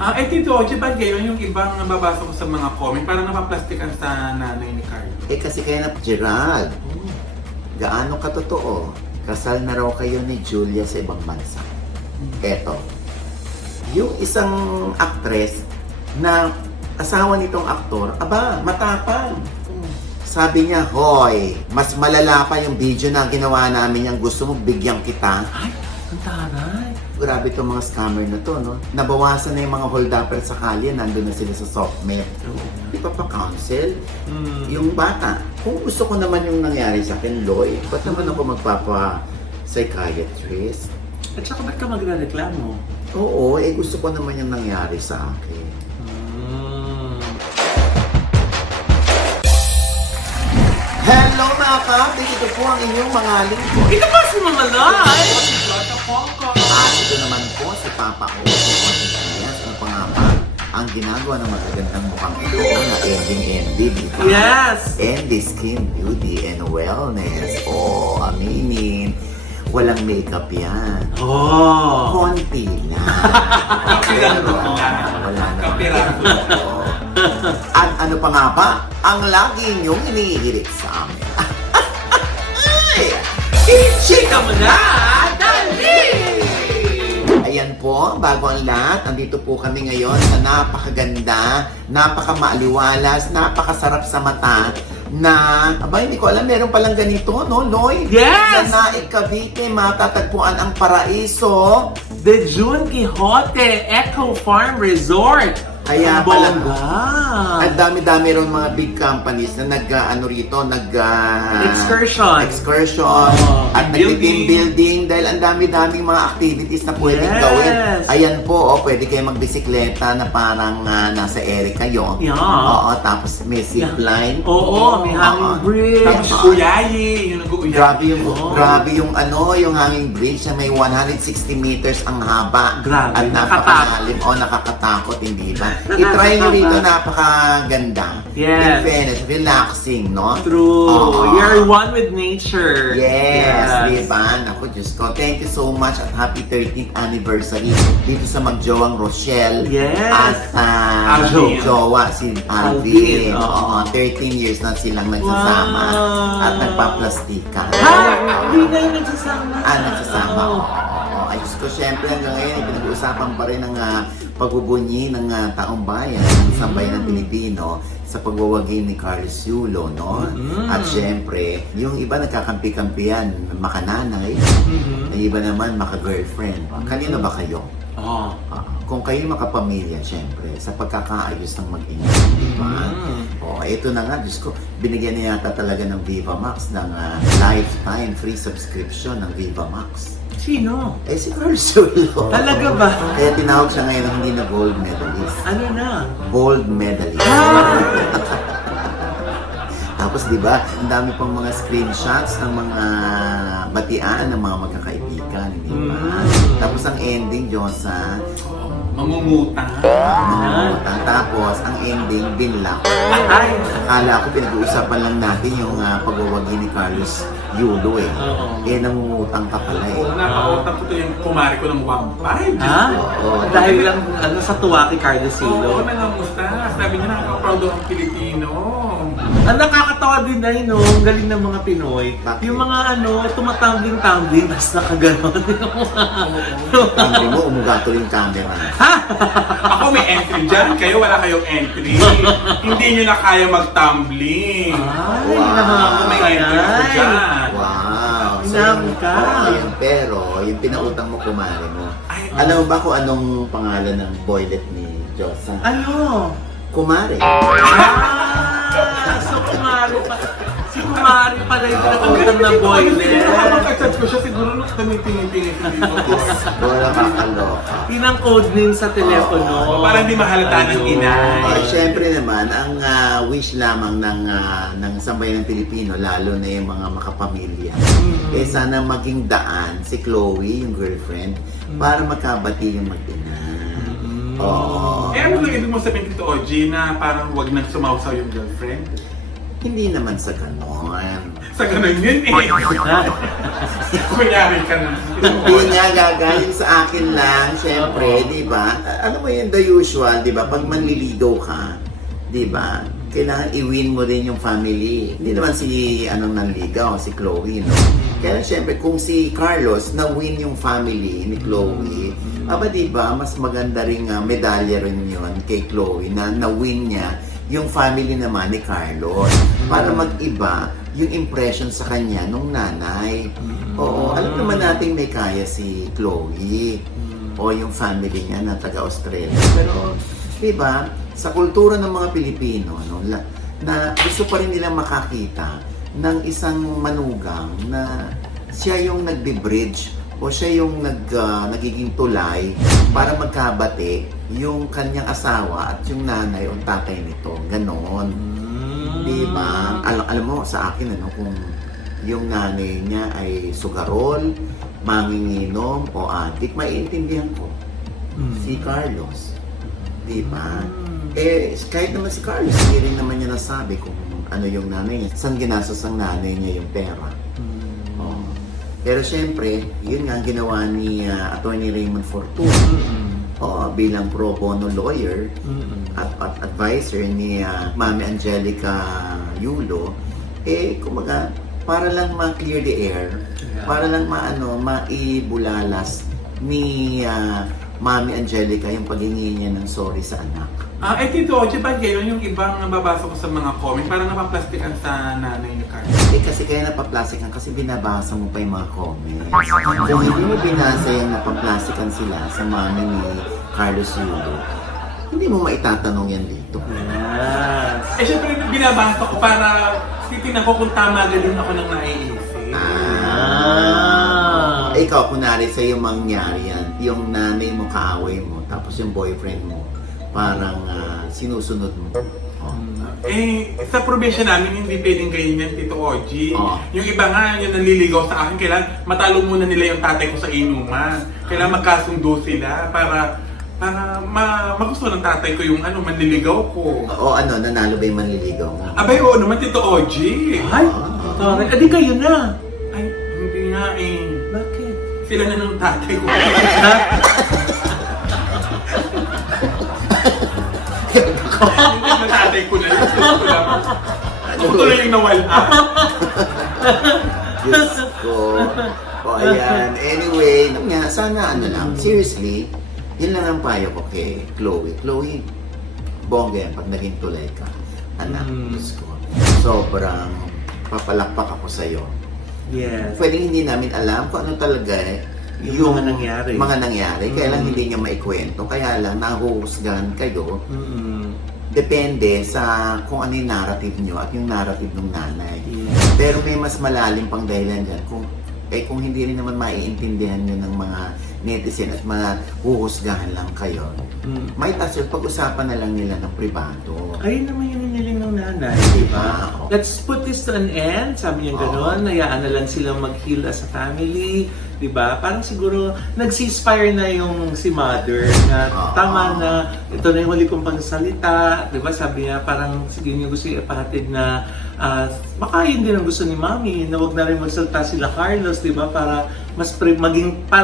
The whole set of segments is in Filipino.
Tito Oji, ba't gayon yung ibang nababasa ko sa mga comment, parang napaplastikan sa nanay ni Carlo? Kasi kaya na, Gerald, gaano katotoo? Kasal na raw kayo ni Julia sa ibang bansa. Eto, yung isang actress na asawa nitong aktor, matapang. Sabi niya, hoy, mas malala pa yung video na ginawa namin yung gusto mo, bigyan kita. Ay, ang taray. Grabe itong mga scammer na to, no? Nabawasan na yung mga hold-upper sa kalye, nandun na sila sa software. Di pa pa-counsel? Yung bata, kung gusto ko naman yung nangyari sa akin, Loy, ba't naman ako magpapa-psychiatrist? At saka ba't ka magre-reklamo? Oo, gusto ko naman yung nangyari sa akin. Hello mga kapit! Ito po ang inyong mga lingkod. Ito ba si Mga Lai? At ito naman po si Papa O. Yes, ano pa nga ba? Ang ginagawa ng magagandang mukhang ito na ending, di ba? Yes! Endy Skin Beauty and Wellness. Aminin. Walang makeup yan. Konti lang. Kapirado Pero, lang. wala na. Kapirado. At ano pa nga ba? Ang lagi niyong inihirit sa amin. Chika mo na! Dali! Ayan po, bago ang lahat, andito po kami ngayon sa napakaganda, napakamaaliwalas, napakasarap sa mata na, hindi ko alam, meron palang ganito, no, Loy? Yes! Sa Naik, Cavite, matatagpuan ang paraiso. The June Quixote Eco Farm Resort. Kaya Ang pala, bongga. ang dami-dami rin mga big companies na excursion at nag-team building dahil ang dami-daming mga activities na pwedeng Yes. gawin. Ayan po, pwede kayo magbisikleta na parang nasa ere kayo. Yeah. Oo, tapos may zipline. Oo, may hanging bridge. Tapos Uyayi, yung nag-uuyayi. Grabe yung yung hanging bridge na may 160 meters ang haba. Grabe, At napakalalim. Nakakatakot, hindi ba? I-try nyo rito, napakaganda. Yes. In fairness, relaxing, no? True. Oo. You're one with nature. Yes, diba? Naku, Diyos ko. Thank you so much at happy 13th anniversary dito sa magjowang Rochelle. Yes. At Alvin. jowa si Alvin, Alvin. oo. 13 years na silang nagsasama. Wow. At nagpa-plastika. Hindi na yung nagsasama. Nagsasama. Ayos ko, syempre hanggang ngayon, pinag-uusapan pa rin ang pagbubunyi ng taong bayan, ng sambayan ng Pilipino sa pagwawagi ni Carlos Yulo, no? At syempre, yung iba nagkakampi-kampihan, makananay, yung iba naman maka-girlfriend. Kanino ba kayo? Kung kayo makapamilya, syempre, sa pagkakaayos ng mag-ina, di ba? Ito na nga, Diyos ko, binigyan niya yata talaga ng Viva Max ng lifetime free subscription ng Viva Max. Sino? Si Carlos Yulo. Talaga ba? Kaya tinawag siya ngayon ng hindi na gold medalist. Ano na? Gold medalist. Tapos di ba, ang dami pang mga screenshots ng mga batian ng mga magkakaibigan, di ba? Tapos ang ending, Diyosa, Mangungutang. tapos ang ending, binlock. Ay! Akala ko pinag-uusapan lang natin yung pagwawagi ni Carlos Yulo eh. Oo. Nangungutang ka pala eh. Napautang ko to yung kumari ko ng 1.5. Oo. Dahil lang sa tuwa kay Carlos Oh. Yulo. Oo, nangamusta. Sabi niya, nakaka-proud ako ng Pilipino. Ah, Ang nakakatawa din na yun, no? Ang galing ng mga Pinoy. Bakit? Yung mga tumatambling-tambling, tapos nakaganon. Sabi mo, umugato yung camera. Ako may entry dyan, kayo wala kayong entry. Hindi nyo na kaya mag-tumbling. Ay, Wow. may entry ako dyan. Wow! Inami ka. Yun, pero, yung pinautang mo, kumare mo. Ay, Alam mo ba kung anong pangalan ng boylet ni Diyosa? Ano? Kumare. So kumari pa. Si kumari pala yung pinakutang na boiler. Nakakachat ko siya, siguro nung tumitingin-tingin ko dito. Wala makakaloka. Yun ang code name sa telepono. Para hindi mahalata ng inay. Siyempre naman, ang wish lamang ng sambayan ng Pilipino, lalo na yung mga makapamilya, sana maging daan si Chloe, yung girlfriend, para magkabati yung mag-ina. Oo. Ano lang ibig mo sabihin dito, OG, na parang wag nang sumawsaw yung girlfriend? Hindi naman sa ganon. Sa ganun yun eh. Kunyari ka na. Hindi nga gagaling sa akin lang, syempre, di ba? Ano mo yun, the usual, di ba? Pag manliligaw ka, di ba? Kailangan i-win mo rin yung family. Hindi naman si, nanligaw, si Chloe, no? Kaya syempre, kung si Carlos na-win yung family ni Chloe, di ba, mas maganda rin medalya rin yun kay Chloe na na-win niya yung family naman ni Carlos. Para mag-iba yung impression sa kanya nung nanay. Oo, alam naman natin may kaya si Chloe o yung family niya na taga-Australia. Pero, di ba, sa kultura ng mga Pilipino, no, na gusto pa rin nilang makakita ng isang manugang na siya yung nagbe-bridge o siya yung nagiging tulay para magkabati yung kanyang asawa at yung nanay o tatay nito. Ganon. Di ba? Alam mo, sa akin, kung yung nanay niya ay sugarol, manginginom o adik, maiintindihan ko. Si Carlos. Di ba? Kahit naman si Carlos, hindi rin naman niya nasabi kung ano yung nanay niya. Saan ginastos ang nanay niya yung pera. Pero syempre, yun nga ang ginawa ni Attorney Raymond Fortuna bilang pro bono lawyer at advisor ni Mami Angelica Yulo, kumaga, para lang ma-clear the air, para lang maibulalas ni Mami Angelica yung paghingi niya ng sorry sa anak. Tito, di ba gano'n yung ibang nababasa ko sa mga comment, parang napaplastikan sa nanay ni Carlos? Kasi kaya napaplastikan kasi binabasa mo pa yung mga comments. Kung hindi mo binasa yung napaplastikan sila sa mami ni Carlos Yulo, hindi mo maitatanong yan dito. Syempre binabasa ko para titignan ko kung tama din ako nang naiisip. Ikaw, kunwari sa'yo mangyari yan, yung nanay mo, kaaway mo, tapos yung boyfriend mo, parang sinusunod mo. Sa probinsya namin, hindi pwedeng ganyan, Tito Oji. Yung iba nga, yung nanliligaw sa akin, kailangan matalo muna nila yung tatay ko sa inuman. Kailangan magkasundo sila para magusto ng tatay ko yung manliligaw ko. Nanalo ba yung manliligaw mo? Abay, oo naman, Tito Oji. Ay, sorry. Adi kayo na. Ay, hindi nga eh. Bakit? Sila na ng tatay ko. Hindi na tatay ko na yun. Ako tuloy yung nawala. Diyos ko. Ayan. Anyway, sana lang. Seriously, yun lang ang payo ko kay Chloe. Chloe, bongga yan pag naging tulay ka. Anak, Diyos ko. Sobrang papalakpak ako sa'yo. Yes. Pwedeng hindi namin alam kung ano talaga Yung mga nangyari. Kaya lang hindi niya maikwento. Kaya lang nahuhusgahan kayo. Depende sa kung ano yung narrative nyo at yung narrative ng nanay. Pero may mas malalim pang dahilan dyan. Kung hindi rin naman maiintindihan nyo ng mga netizen at mga huhusgahan lang kayo, might as well pag-usapan na lang nila ng pribado. Ayun naman yung hiniling ng nanay, di ba? Let's put this to an end. Sabi niya gano'n, hayaan na lang silang mag-heal as a family. Diba? Parang siguro nag-ceasefire na yung si mother na tama na, ito na yung huli kong pagsasalita. Diba? Sabi niya parang sige niya gusto ipahatid na baka yun din ang gusto ni mami na wag na rin magsalita sila Carlos, diba? Para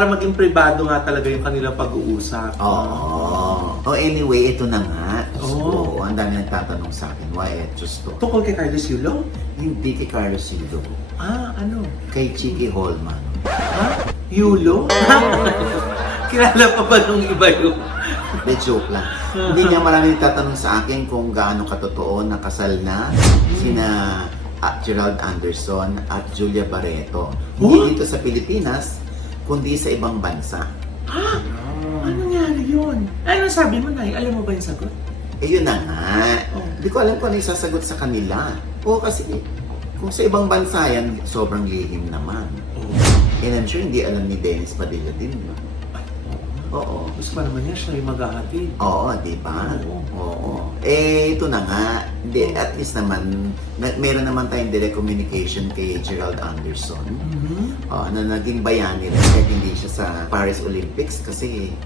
maging privado nga talaga yung kanilang pag-uusap. Anyway, ito na nga. Ang dami nagtatanong sa akin. Why Diyos to? Tukol kay Carlos Yulo? Hindi kay Carlos Yulo. Ano? Kay Chiki Holman. Yulo? Kilala pa ba nung iba yun? De joke lang. Hindi niya marami nagtatanong sa akin kung gaano katotoo na kasal na sina Gerald Anderson at Julia Barreto. Hindi dito sa Pilipinas, kundi sa ibang bansa. Ano nangyari yun? Ano sabi mo, Nay? Alam mo ba yung sagot? Yun na nga. Hindi ko alam kung ano yung sasagot sa kanila. Kasi kung sa ibang bansa yan, sobrang lihim naman. And I'm sure hindi alam ni Dennis Padilla din. Oo. Gusto pa naman niya siya yung maghahatid. Oo, di ba? Oo. Ito na nga. At least naman, meron naman tayong direct communication kay Gerald Anderson. Na naging bayani rin kahit hindi siya sa Paris Olympics kasi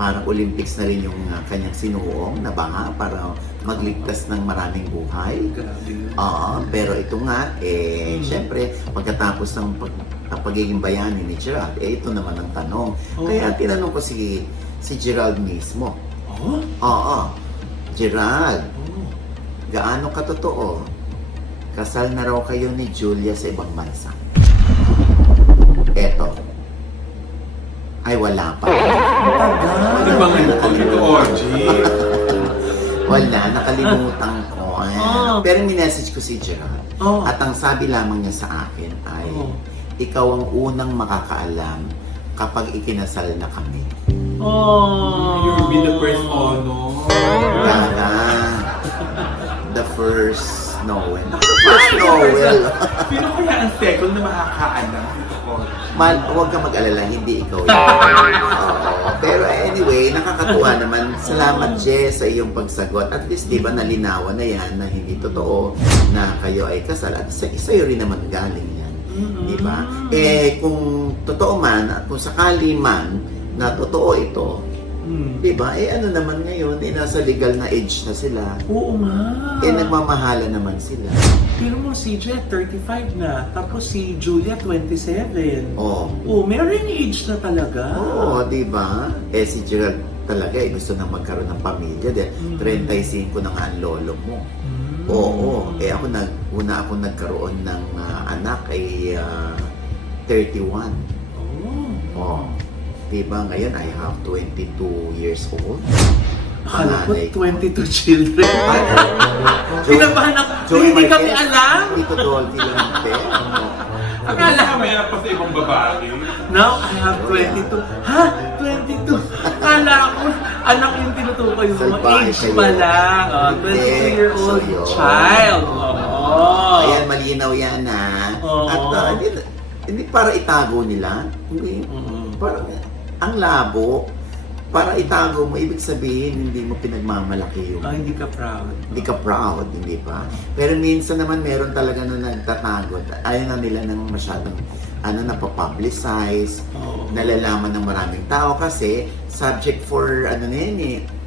parang Olympics na rin yung kanyang sinuong na baha para magligtas ng maraming buhay. Grabe. Pero ito nga, syempre, pagkatapos ng pagiging bayani ni Gerald, ito naman ang tanong. Kaya tinanong ko si Gerald mismo. Gerald, gaano katotoo? Kasal na raw kayo ni Julia sa ibang bansa. Eto. Ay, wala pa. Ano ba ngayon? Ito, Oji. Wala, nakalimutan ko. Pero minessage ko si Gerald. At ang sabi lamang niya sa akin ay, ikaw ang unang makakaalam kapag ikinasal na kami. You will be the first honor. Kaya, the first Noel. First Noel. Sino kaya ang second na makakaalam? Ito, Oji. Huwag ka mag-alala, hindi ikaw yan. Pero anyway, nakakatuwa naman. Salamat, Jess, sa iyong pagsagot. At least, di ba, nalinawan na yan na hindi totoo na kayo ay kasal. At sa'yo rin naman galing yan. Di ba? Kung totoo man, at kung sakali man na totoo ito, di ba? Ano naman ngayon, nasa legal na age na sila. Oo nga. Nagmamahala naman sila. Pero mo si Jet, 35 na. Tapos si Julia, 27. Oo. Marrying age na talaga. Oo, di ba? Si Gerald talaga gusto na magkaroon ng pamilya. 35 na nga ang lolo mo. Oo. Una ako nagkaroon ng anak ay 31. Oo. Diba ngayon I have 22 years old. Akala ko Panganay ko. 22 children. Pinabahan ako. Hindi kami alam. Hindi ko Dolphy lang din. Akala ka mayroon pa sa ibang babae. Now, I have 22. Ha? 22? Akala ko, anak yung tinutukoy mo. Salbahe Age kayo. pala. 22-year-old So, yun. child. Ayan, malinaw yan ha. At hindi para itago nila. Hindi. Parang ang labo. Para itago mo, ibig sabihin, hindi mo pinagmamalaki yung... Hindi ka proud. Hindi ka proud, hindi pa. Pero minsan naman meron talaga na nagtatago. Ayaw na nila ng masyadong napapublicize, nalalaman ng maraming tao kasi subject for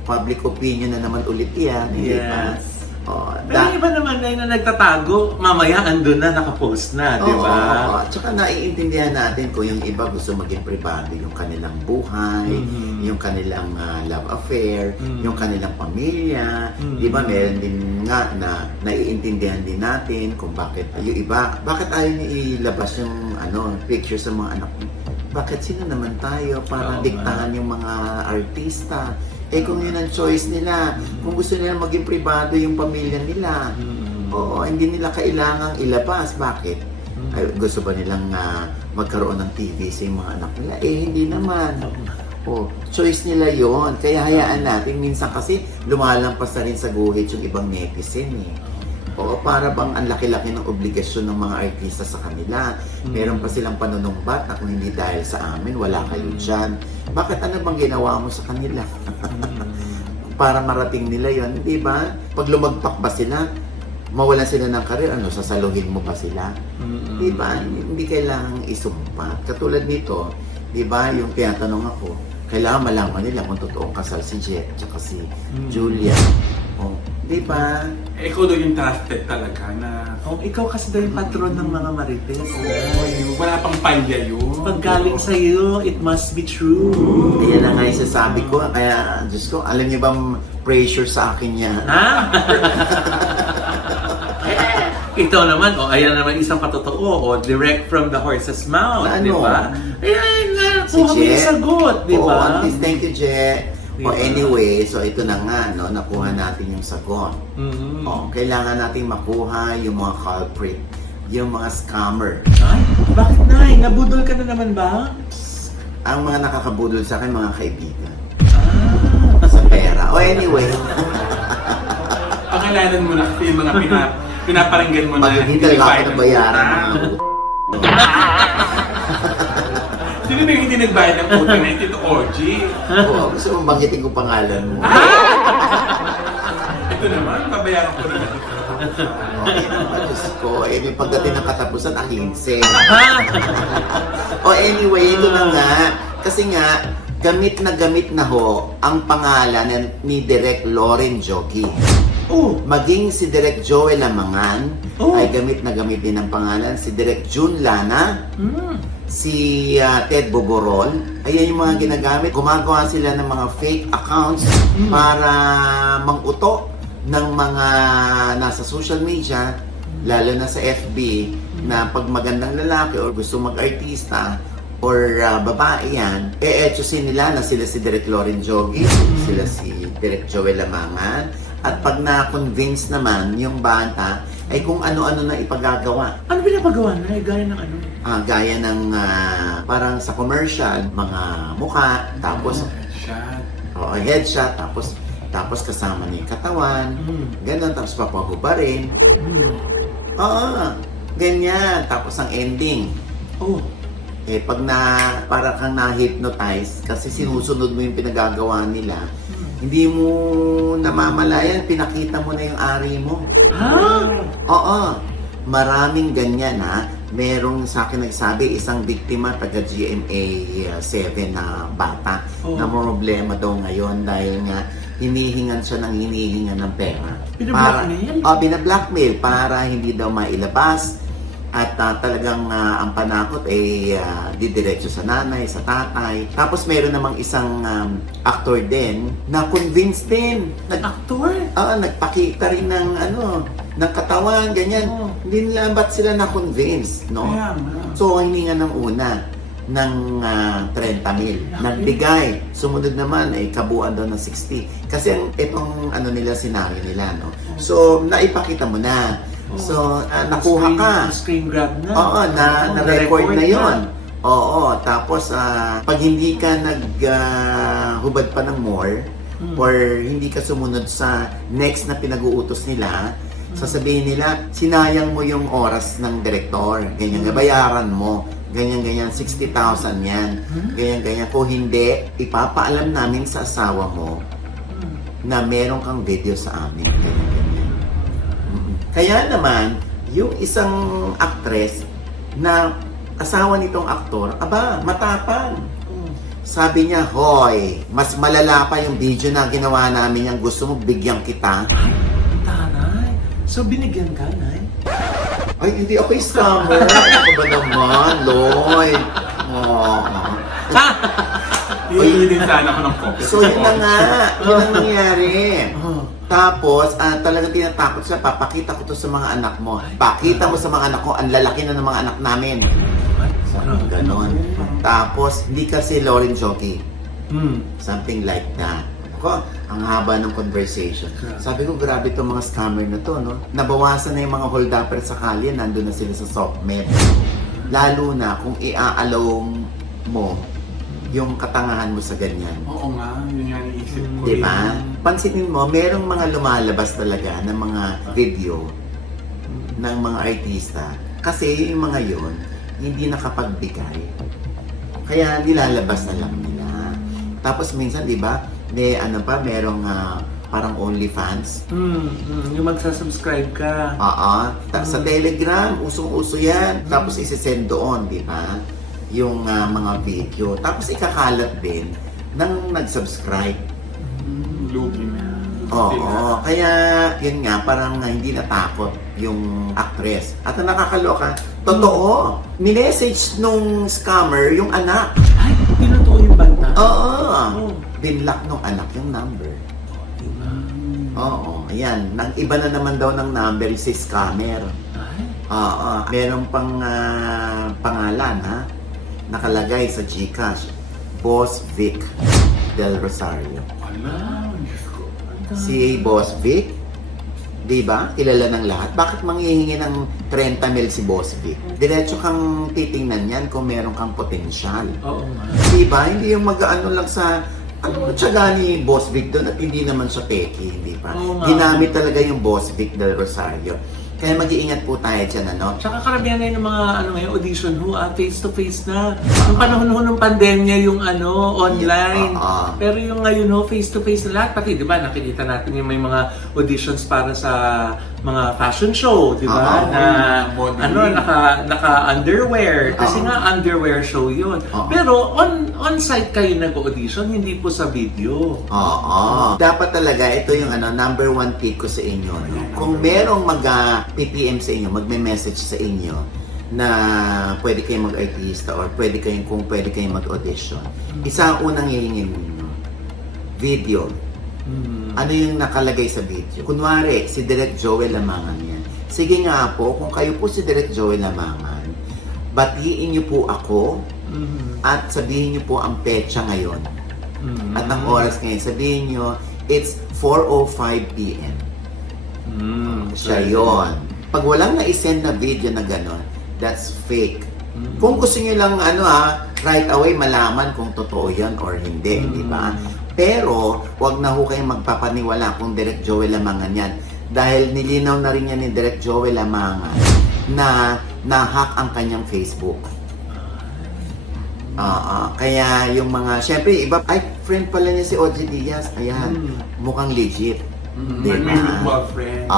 public opinion na naman ulit yan, hindi ba? Pero iba naman na nagtatago, mamaya andun na, nakapost na, di ba? Tsaka naiintindihan natin kung yung iba gusto maging privado yung kanilang buhay, yung kanilang love affair, yung kanilang pamilya. Di ba meron din nga na naiintindihan din natin kung bakit yung iba, bakit ayaw niya ilabas yung picture sa mga anak niya? Bakit sino naman tayo para diktahan yung mga artista? Kung yun ang choice nila, kung gusto nila maging privado yung pamilya nila, hindi nila kailangang ilabas. Bakit? Gusto ba nilang magkaroon ng TV sa mga anak nila? Hindi naman. Choice nila yon. Kaya hayaan natin. Minsan kasi lumalampas na rin sa guhit yung ibang netizen para bang ang laki-laki ng obligasyon ng mga artista sa kanila. Meron pa silang panunumbat na kung hindi dahil sa amin, wala kayo dyan. Bakit ano bang ginawa mo sa kanila? Para marating nila yon, di ba? Pag lumagpak ba sila, mawalan sila ng karir, sasaluhin mo ba sila? Di ba? Hindi kailangang isumpat. Katulad nito, di ba, yung tinatanong ako, kailangan malaman nila kung totoong kasal si Jet at si Julia. Di ba? Ikaw daw yung trusted talaga na... Ikaw kasi daw yung patron ng mga marites. Wala pang palya yun. Pag galing sa'yo, it must be true. Yan na nga yung sasabi ko. Kaya, Diyos ko, alam niyo bang pressure sa akin yan? Ha? Ito naman, ayan naman isang patotoo, direct from the horse's mouth, di ba? Ayan na, kuha mo yung sagot, di ba? At least, thank you, Je. Anyway, so ito na nga, nakuha natin yung sagot. Kailangan natin makuha yung mga culprit, yung mga scammer. Ay, bakit Nay? Nabudol ka na naman ba? Ang mga nakakabudol sa akin, mga kaibigan. Sa pera. Anyway. Pangalanan mo na kasi yung mga pinaparinggan mo na Hindi talaga ako nabayaran mga Sino ba yung hindi nagbayad ng utang na ito, Oji? gusto mong banggitin ko pangalan mo. Ito naman, babayaran ko rin. Diyos ko, may pagdating ng katapusan, 15. Anyway, ito na nga. Kasi nga, gamit na ho ang pangalan ni Direk Loren Jogi. Oh, Maging si Direk Joel Lamangan Oh. ay gamit na gamit din ang pangalan. Si Direk June Lana, si Ted Boborol, ayan yung mga ginagamit. Gumagawa sila ng mga fake accounts para manguto ng mga nasa social media, lalo na sa FB, na pag magandang lalaki or gusto mag-artista or babae yan, etchosin nila na sila si Direk Loren Jogi, sila si Direk Joel Lamangan, at pag na-convince naman yung bata, ay kung ano-ano na ipagagawa. ano pinapagawa na? Gaya ng ano? Gaya ng parang sa commercial, mga mukha, tapos headshot, tapos kasama niya yung katawan, gano'n, tapos papahubarin. Ganyan. Tapos ang ending, Oh, pag para kang na-hypnotize, kasi sinusunod mo yung pinagagawa nila, hindi mo namamalayan, pinakita mo na yung ari mo. ha? Oo. Maraming ganyan ha. Merong sa akin nagsabi, isang biktima taga GMA 7 na bata na problema daw ngayon dahil nga hinihingan siya ng pera. Bina-blackmail? Bina-blackmail para hindi daw mailabas. At talagang ang panakot ay didiretso sa nanay, sa tatay. Tapos meron namang isang actor din na convinced din. Actor? Nagpakita rin ng ng katawan, ganyan. Hindi nila ba't sila na-convince, no? Kaya nga. So, hininga ng una ng 30,000. Nagbigay. Sumunod naman ay kabuuan daw ng 60. Kasi itong nila, sinabi nila, no? So, naipakita mo na. So, nakuha ka. Screen grab na. Oo, na-record na yon. Oo, tapos pag hindi ka naghubad pa ng more, or hindi ka sumunod sa next na pinag-uutos nila, sasabihin nila, sinayang mo yung oras ng direktor. Ganyan, bayaran mo. Ganyan, 60,000 yan. Ganyan. Kung hindi, ipapaalam namin sa asawa mo na meron kang video sa amin. Ganyan. Kaya naman, yung isang actress na asawa nitong aktor, matapang. Sabi niya, hoy, mas malala pa yung video na ginawa namin yan. Gusto mo bigyan kita? Taray. So, binigyan ka, Nay? Ay, hindi ako scammer. Ako ba naman, Lloyd? Hindi din sana ako ng focus. So, yun na nga. Yun ang nangyari. Tapos, talagang tinatakot siya, papakita ko to sa mga anak mo. Pakita mo sa mga anak ko, ang lalaki na ng mga anak namin. Parang ganon. Tapos, hindi kasi Loren Jogi. Something like that. Ako, ang haba ng conversation. Sabi ko, grabe itong mga scammer na to, no? Nabawasan na yung mga hold-upper sa kalye, nandun na sila sa SOCMED. Lalo na kung i-allow mo yung katangahan mo sa ganyan. Oo nga, yun nga naisip ko. Diba? Pansinin mo, merong mga lumalabas talaga ng mga video ng mga artista. Kasi yung mga yon hindi nakapagbigay. Kaya nilalabas na lang nila. Tapos minsan, di ba, may merong parang OnlyFans. Yung magsasubscribe ka. Sa Telegram, usong-uso yan. Tapos isisend doon, di ba? Yung mga video. Tapos ikakalat din ng nag-subscribe. Lugi na. Oo. Kaya, yun nga, parang hindi natakot yung actress. At ang nakakaloka, totoo, minessage nung scammer yung anak. Ay, tinutuo yung banta? Oo. Binlock nung anak yung number. Oo. Ayan. Nag-iba na naman daw ng number si scammer. Oo. Meron pang pangalan, nakalagay sa GCash, Boss Vic Del Rosario. Diyos ko. Si Boss Vic, di ba? Kilala ng lahat. Bakit manghihingi ng 30,000 si Boss Vic? Diretso kang titingnan yan kung meron kang potensyal. Oo nga. Di ba? Hindi yung mag-ano lang sa tiyaga ni Boss Vic doon at hindi naman siya peki, di ba? Oo nga. Ginamit talaga yung Boss Vic Del Rosario. Kaya mag-iingat po tayo dyan, ano? Tsaka karamihan na yung mga ngayon, audition face-to-face na. Yung panahon ng pandemya yung online. Pero yung ngayon face-to-face na lahat. Pati, di ba, nakikita natin yung may mga auditions para sa mga fashion show, di ba? Modeling. Naka-underwear. Kasi nga, underwear show yun. Pero on-site kayo nag-audition, hindi po sa video. Dapat talaga, ito yung number one tip ko sa inyo. No? Kung merong mag-PPM sa inyo, magme-message sa inyo na pwede kayong mag-artista or pwede kayong mag-audition, isa ang unang hihingin mo, video. Ano yung nakalagay sa video? Kunwari, si Direk Joel Lamangan yan. Sige nga po, kung kayo po si Direk Joel Lamangan, batiin niyo po ako at sabihin niyo po ang petsa ngayon. At ang oras ngayon, sabihin niyo, it's 4:05 p.m. Siya yun. Pag walang na-send na video na gano'n, that's fake. Kung gusto niyo lang right away malaman kung totoo yan or hindi, di ba? Pero, wag na ho kayong magpapaniwala kung Direk Joel Lamangan yan. Dahil nilinaw na rin yan ni Direk Joel Lamangan na na-hack ang kanyang Facebook. Kaya yung mga, syempre, iba, friend pala niya si OG Diaz. Ayan, mukhang legit. May mutual friend.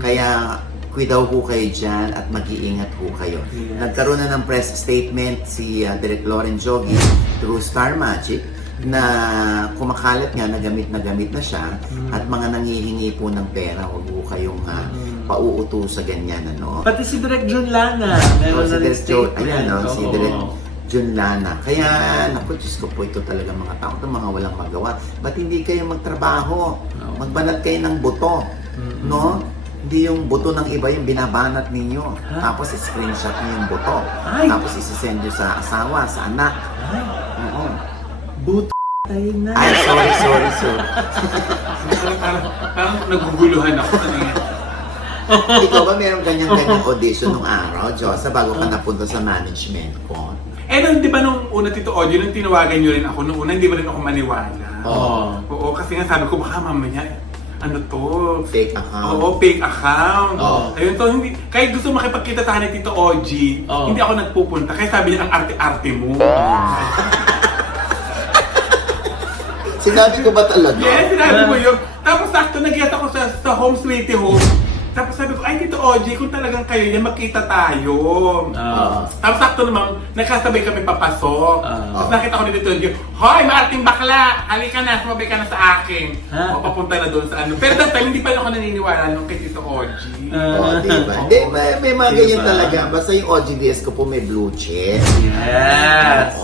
Kaya, kuidaw ho kayo dyan at mag-iingat ho kayo. Nagkaroon na ng press statement si Direk Lauren Jogi through Star Magic na kumakalat nga na gamit na siya at mga nangihingi po ng pera. Huwag ho kayong pauuto sa ganyan. Pati si Direk Jun Lana. Si Direk Jun, si Direk Jun Lana. Kaya, naku, Diyos ko po, ito talaga mga tao, ito mga walang magawa. Ba't hindi kayo magtrabaho? Magbanat kayo ng buto. No? Hindi yung buto ng iba yung binabanat ninyo. Tapos screenshot niyo yung buto. Tapos isisend nyo sa asawa, sa anak. Buto tayo na. Sorry. Parang naguguluhan ako. Ikaw ba meron ganyang audition nung araw, Josa, bago ka napunta sa management ko? Di ba nung una, Tito Ogie, nung tinawagan nyo rin ako, nung una hindi ba rin ako maniwala? Oo, kasi nga sabi ko, baka mamaya, Fake account. Oo, fake account. Ayun to, kahit gusto makipagkita sa akin ni Tito Ogie, hindi ako nagpupunta. Kaya sabi niya, ang arte-arte mo. Sinabi ko ba talaga? Yes, sinabi mo yun. Tapos sakto, nag-guest ako sa Home Sweetie Home. Tapos sabi ko, ay Tito Ogie, kung talagang kayo niya, magkita tayo. Tapos sakto naman, nagkasabay kami papasok. Tapos nakita ko ni Tito Ogie, hoy, maarting bakla! Halika na, sumabay ka na sa akin. Papunta na doon sa Pero that time, hindi pa ako naniniwala nung kay Tito Ogie. Diba? May mga ganyan talaga. Basta yung OGDS ko po may blue check. Yes!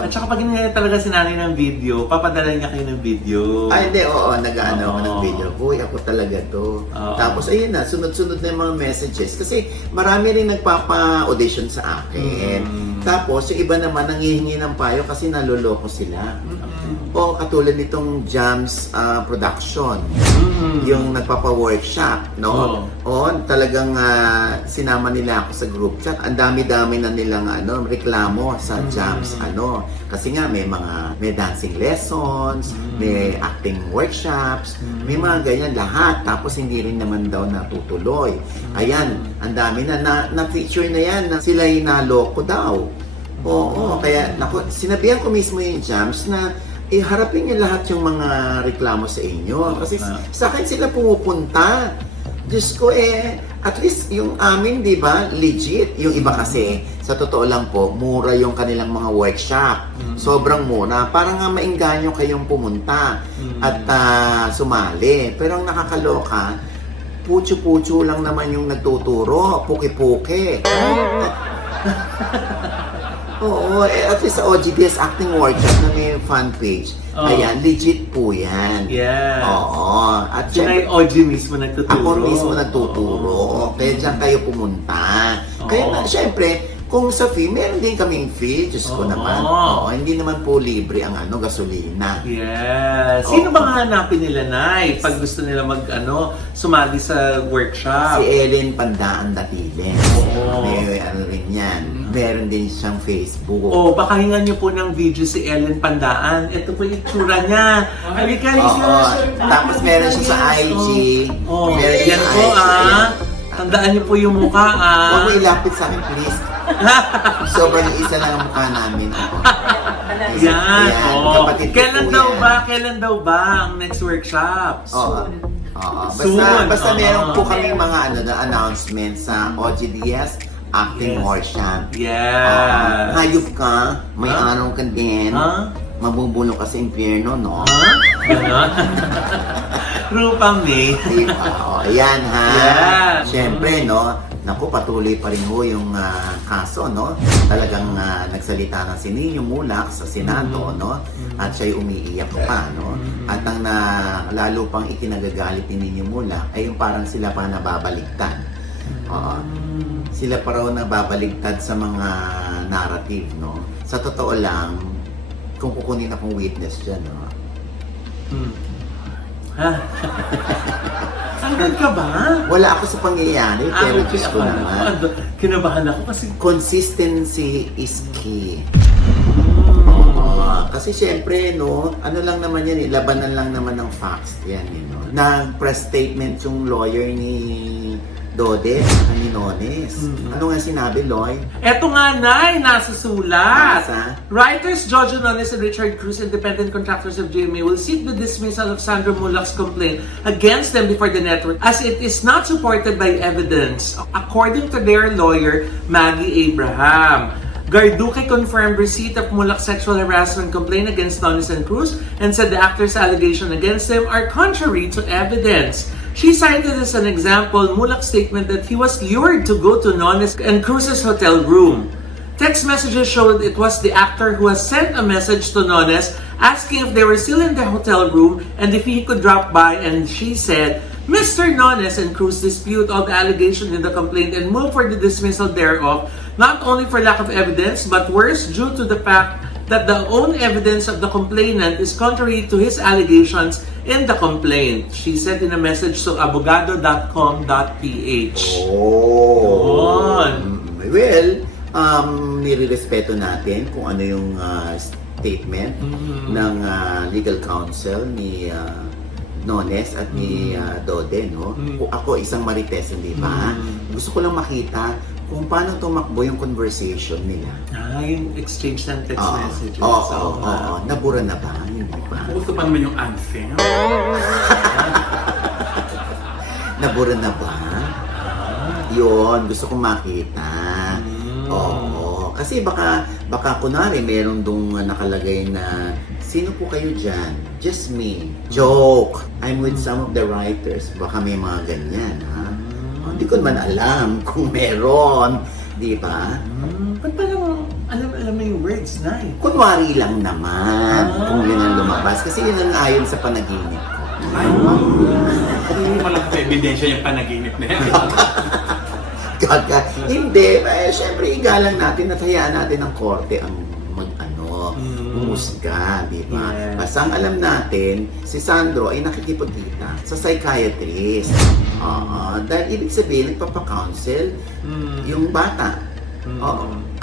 At At saka pag hindi talaga sinanay ng video, papadala niya kayo ng video. Hindi, nag-ano ako ng video. Uy, ako talaga to. Tapos ayun na, sunod-sunod na yung mga messages. Kasi marami rin nagpapa-audition sa akin. Tapos yung iba naman nangihingi ng payo kasi naloloko sila. O katulad nitong Jams Production. Yung nagpapa-workshop, no? Talagang sinama nila ako sa group chat. Ang dami-dami na nilang reklamo sa Jams, Kasi nga may dancing lessons, may acting workshops, may mga ganyan lahat. Tapos hindi rin naman daw natutuloy. Ayan, ang dami na-feature na yan na sila yung naloko daw. Kaya sinabihan ko mismo yung Jams na harapin niyo lahat yung mga reklamo sa inyo. Kasi sa akin sila pumupunta. Diyos ko at least yung amin, di ba, legit. Yung iba kasi, sa totoo lang po, mura yung kanilang mga workshop. Sobrang mura. Para nga maingganyo kayong pumunta at sumali. Pero ang nakakaloka, putyo-putyo lang naman yung nagtuturo. Puki-puki. At least sa OGBS Acting Workshop na may fan page. Ayan, legit po yan. Yeah. At Diyan ay OG mismo nagtuturo. Ako mismo nagtuturo. Kaya dyan kayo pumunta. Kaya syempre, kung sa fee, meron din kaming fee. Diyos ko naman. Hindi naman po libre ang gasolina. Yes. Sino bang hanapin nila, Nay? Pag gusto nila sumali sa workshop? Si Ellen Pandaan Dapilen. May rin yan. Meron din siyang Facebook. Pakahingan niyo po ng video si Ellen Pandaan. Ito po yung itsura niya. Halika. Tapos meron siya sa IG. Yan po Tandaan niyo po yung mukha, Huwag mo ilapit sa akin, please. Sobrang isa lang ang mukha namin. Yan, oh. kapatid ko Kailan po daw yan. ba? Kailan daw ba ang next workshop? Oo. Oo. Soon. Basta Oo. meron po kaming mga announcements sa OGDS Acting Yes. Workshop. Yes. Hayop ka, may Huh? araw ka din. Huh? Mabubulong ka sa impyerno, no? Ha? Ganon? Rupang May. Diba? Ayan ha. Yes. Siyempre, no? Naku, patuloy pa rin ho yung kaso, no? Talagang nagsalita na si Nino Mulak sa Senado, no? At siya'y umiiyak pa, no? At ang lalo pang ikinagagalit ni Nino Mulak ay yung parang sila pa nababaligtad. Oo. Sila pa raw nababaligtad sa mga narrative, no? Sa totoo lang, kung kukunin akong witness dyan, no? Ha? Hanggang ka ba? Wala ako sa pangyayari, pero Diyos ko naman. Kinabahan ako kasi... Consistency is key. Kasi syempre, no, ano lang naman yan, labanan lang naman ng facts yan, no. Nag-press statement yung lawyer ni Dode, ni Nones. Ano nga sinabi, Loy? Eto nga, Nay, nasusulat. Nasa? Writers Jojo Nones and Richard Cruz, independent contractors of GMA, will seek the dismissal of Sandro Mulak's complaint against them before the network as it is not supported by evidence, according to their lawyer, Maggie Abraham. Garduque confirmed receipt of Mulak's sexual harassment complaint against Nones and Cruz and said the actor's allegation against them are contrary to evidence. She cited as an example Mulak's statement that he was lured to go to Nones and Cruz's hotel room. Text messages showed it was the actor who has sent a message to Nones asking if they were still in the hotel room and if he could drop by, and she said, Mr. Nones and Cruz dispute all the allegations in the complaint and move for the dismissal thereof, not only for lack of evidence, but worse, due to the fact that the own evidence of the complainant is contrary to his allegations in the complaint. She said in a message to abogado.com.ph. Yun. Well, nirirespeto natin kung ano yung statement ng legal counsel ni Nones at ni Dode, no? Ako isang marites, hindi ba? Gusto ko lang makita kung paano tumakbo yung conversation nila. Yung exchange ng text messages. Oo. Nabura na ba? Hindi ba? Gusto pa naman yung anthem. Nabura na ba? Yun, gusto kong makita. Oo. Kasi baka kunwari meron dong nakalagay na sino po kayo dyan? Just me. Joke. I'm with some of the writers. Baka may mga ganyan, ha? Hindi ko naman alam kung meron. Di ba? Ba't parang alam mo yung words, Nay? Kunwari lang naman kung yun ang lumabas. Kasi yun ang ayon sa panaginip ko. Ay, hindi mo lang ebidensya yung panaginip na yan. Hindi. Siyempre, igalang natin at hayaan natin ang korte ang humusga, di ba? Yes. Basta ang alam natin, si Sandro ay nakikipagkita sa psychiatrist. Dahil ibig sabihin, nagpapa-counsel yung bata.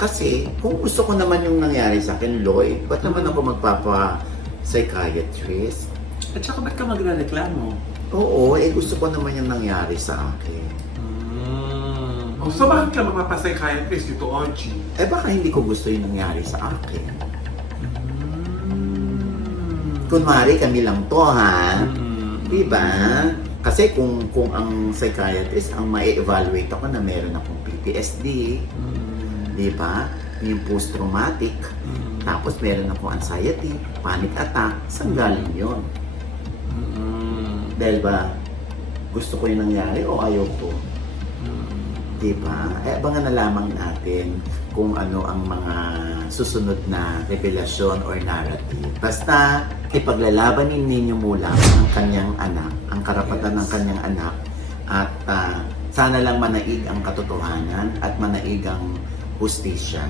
Kasi, kung gusto ko naman yung nangyari sa akin, Loy, ba't naman ako magpapa-psychiatrist? At saka ba't ka magreklamo? Oo, gusto ko naman yung nangyari sa akin. So bakit ka magpapapsychiatrist dito, OG? Baka hindi ko gusto yung nangyari sa akin. Kunwari kami lang to, ha? Diba? Kasi kung ang psychiatrist ang ma-evaluate ako na meron akong PTSD, diba? Yung post-traumatic, tapos meron akong anxiety, panic attack, saan galing yun? Dahil ba gusto ko yung nangyari o ayaw ko? Diba? Abangan na lamang natin kung ano ang mga susunod na revelasyon or narrative. Basta, ipaglalaban ni Nino Mulak ang kanyang anak, ang karapatan ng kanyang anak, at sana lang manaig ang katotohanan at manaig ang hustisya.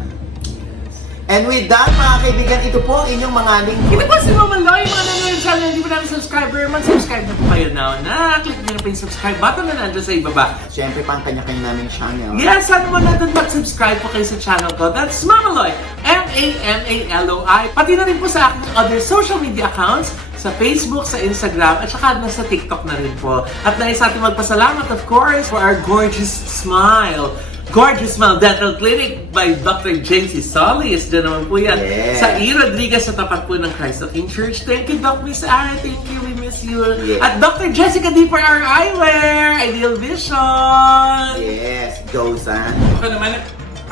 And with that, mga kaibigan, ito po ang inyong mga lingkod. Ito po si Mama Loy, mga nanonood sa hindi pa namin subscriber. Mag-subscribe na po kayo now na. Click nyo na po yung subscribe button na nandiyan sa ibaba. Siyempre pa ang kanya-kanya naming channel. Yes, sana mo natin mag-subscribe po kayo sa channel ko. That's Mama Loy, M-A-M-A-L-O-I. Pati na rin po sa aking other social media accounts sa Facebook, sa Instagram, at saka nasa TikTok na rin po. At nais ating magpasalamat, of course, for our gorgeous smile. Gorgeous Smile Dental Clinic by Dr. JC Solis. Diyan naman po yan. Yes. Sa E. Rodriguez sa tapat po ng Christ the King Church. Thank you, Doc Miss Ara. Thank you. We miss you. Yes. At Dr. Jessica D for our eyewear. Ideal Vision. Yes, Josan.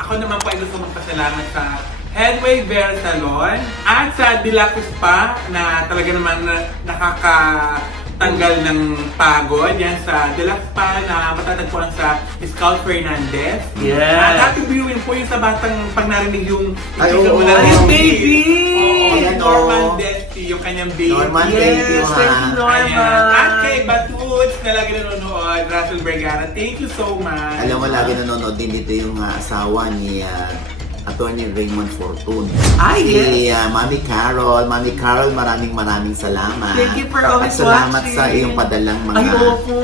Ako naman po ay gusto magpasalamat sa Headway Hair Salon at sa Dilaco Spa na talaga naman nakakatanggal ng pagod. Yan sa Dilaco Spa na matatagpuan sa Scout Fernandez. Yes. At happy viewing po yung sa batang pag narinig yung Ay, chika oo. mo na His baby! Oo, Ayan, Norman oo. Desti, yung kanyang baby. Norman, Yes, thank you, thank you, ha. Norman. Ayan. At kay Batuts na lagi nanonood, Russell Vergara, thank you so much. Alam mo, lagi nanonood din dito yung asawa ni Attorney Raymond Fortun. Ay, Si yes. Mami Carol. Mami Carol, maraming salamat. Thank you for always At salamat watching. sa iyong padalang mga Ay, opo.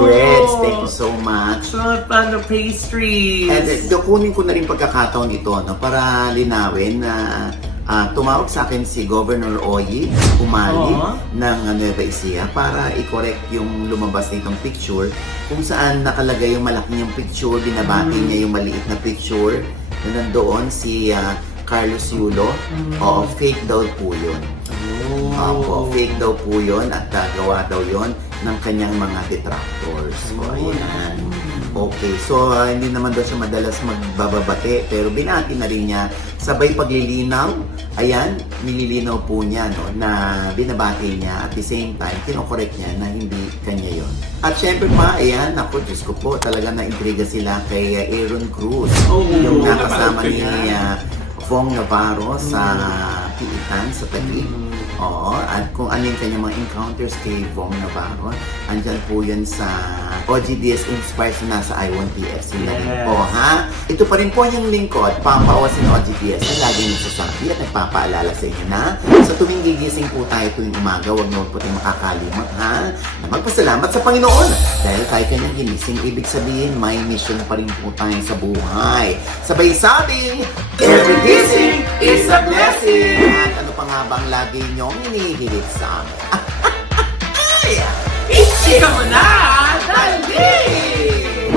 breads. Thank you so much. Sa pastries. And kunin ko na rin pagkakataon ito no, para linawin na tumawag sa akin si Governor Oyi Umali Oo. ng Nueva Ecija para i-correct yung lumabas nitong picture kung saan nakalagay yung malaki yung picture, binabati niya yung maliit na picture na nandoon si Carlos Yulo. Oo, fake daw po yun. Opo, fake daw po yun at gawa daw yun ng kanyang mga detractors. So, ayan. Okay, so hindi naman daw siya madalas magbababate pero binati na rin niya sabay paglilinaw. Ayan, nililinaw po niya no, na binabati niya at the same time kinokorek niya na hindi kanya yon. At syempre pa, ayan, ako, Diyos ko po, talaga na-intriga sila kay Aaron Cruz. Oh, yung napanood nakasama ko ni yan. Fong Navarro sa Piitan, sa Taguig. Oo, at kung ano yung kanyang mga encounters kay Fong Navarro, andyan po yun sa OGDS Inspires na nasa I1TFC na rin Yes. po, ha? Ito pa rin po yung lingkod, pampawasin ng OGDS na lagi nagsasabi at nagpapaalala sa inyo na sa tuwing gigising po tayo tuwing umaga, huwag na huwag po tayong makakalimot, ha? Na magpasalamat sa Panginoon dahil tayo kanyang ginising, ibig sabihin may mission pa rin po tayo sa buhay. Sabay sabing, every gising is a blessing! At ano pa nga bang lagi niyong hinihilit sa amin? Ichika mo na! Dali!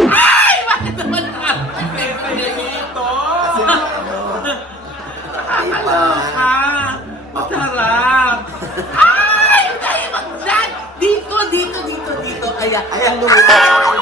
Ay! Bakit naman dito? Diba? Masarap! Ay! Dahil mag-vlog! Dito! Kaya, Ayan, lumayan.